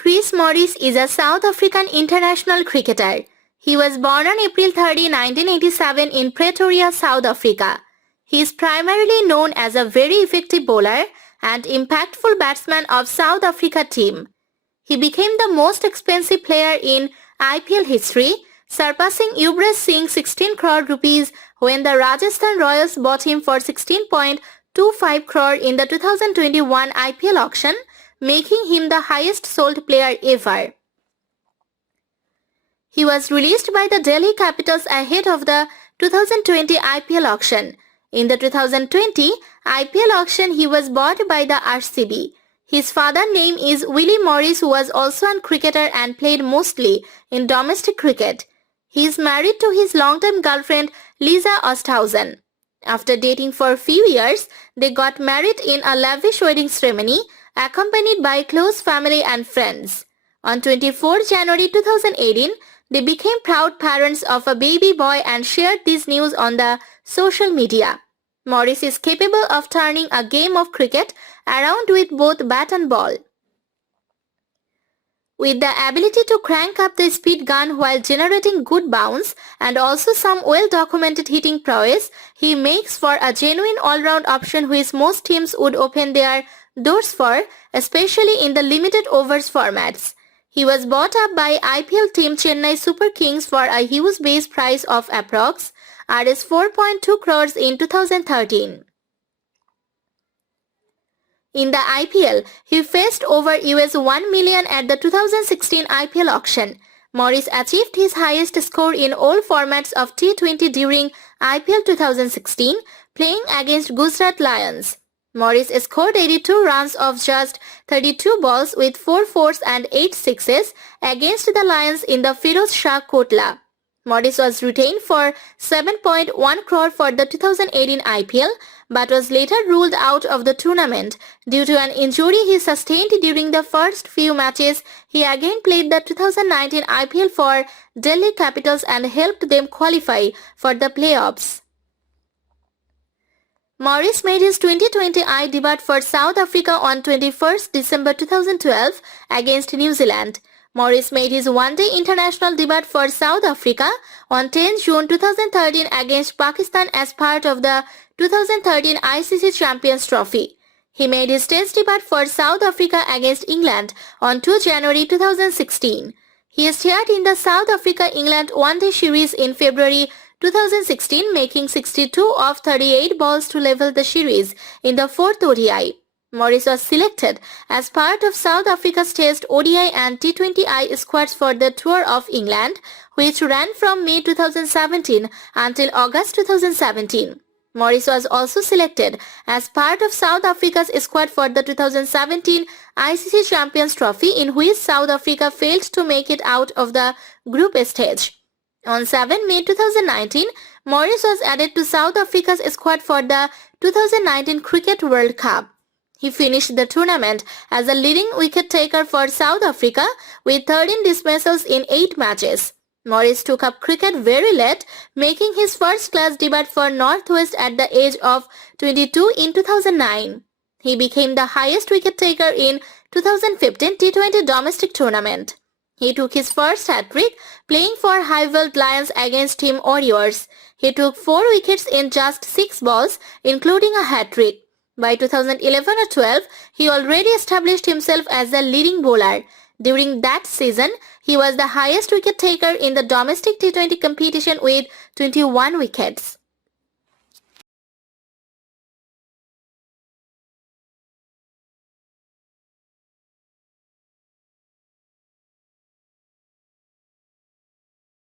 Chris Morris is a South African international cricketer. He was born on April 30, 1987 in Pretoria, South Africa. He is primarily known as a very effective bowler and impactful batsman of South Africa team. He became the most expensive player in IPL history, surpassing Yuvraj Singh 16 crore rupees when the Rajasthan Royals bought him for 16.25 crore in the 2021 IPL auction, making him the highest sold player ever. He was released by the Delhi Capitals ahead of the 2020 IPL auction. In the 2020 IPL auction, he was bought by the RCB. His father's name is Willie Morris, who was also a cricketer and played mostly in domestic cricket. He is married to his long-term girlfriend Lisa Osthausen. After dating for a few years, they got married in a lavish wedding ceremony accompanied by close family and friends. On 24 January 2018, they became proud parents of a baby boy and shared this news on the social media. Morris is capable of turning a game of cricket around with both bat and ball. With the ability to crank up the speed gun while generating good bounce and also some well-documented hitting prowess, he makes for a genuine all-round option which most teams would open their doors for, especially in the limited overs formats. He was bought up by IPL team Chennai Super Kings for a huge base price of approx. Rs 4.2 crores in 2013. In the IPL, he faced over US 1 million at the 2016 IPL auction. Morris achieved his highest score in all formats of T20 during IPL 2016, playing against Gujarat Lions. Morris scored 82 runs off just 32 balls with 4 fours and 8 sixes against the Lions in the Firoz Shah Kotla. Morris was retained for 7.1 crore for the 2018 IPL but was later ruled out of the tournament due to an injury he sustained during the first few matches. He again played the 2019 IPL for Delhi Capitals and helped them qualify for the playoffs. Morris made his 2020 I debut for South Africa on 21st December 2012 against New Zealand. Morris made his one-day international debut for South Africa on 10 June 2013 against Pakistan as part of the 2013 ICC Champions Trophy. He made his test debut for South Africa against England on 2 January 2016. He starred in the South Africa-England one-day series in February 2016, making 62 of 38 balls to level the series in the fourth ODI. Morris was selected as part of South Africa's Test, ODI and T20I squads for the Tour of England, which ran from May 2017 until August 2017. Morris was also selected as part of South Africa's squad for the 2017 ICC Champions Trophy, in which South Africa failed to make it out of the group stage. On 7 May 2019, Morris was added to South Africa's squad for the 2019 Cricket World Cup. He finished the tournament as a leading wicket-taker for South Africa with 13 dismissals in 8 matches. Morris took up cricket very late, making his first-class debut for Northwest at the age of 22 in 2009. He became the highest wicket-taker in 2015 T20 domestic tournament. He took his first hat-trick playing for Highveld Lions against Team Warriors. He took 4 wickets in just 6 balls, including a hat-trick. By 2011 or 12, he already established himself as a leading bowler. During that season, he was the highest wicket taker in the domestic T20 competition with 21 wickets.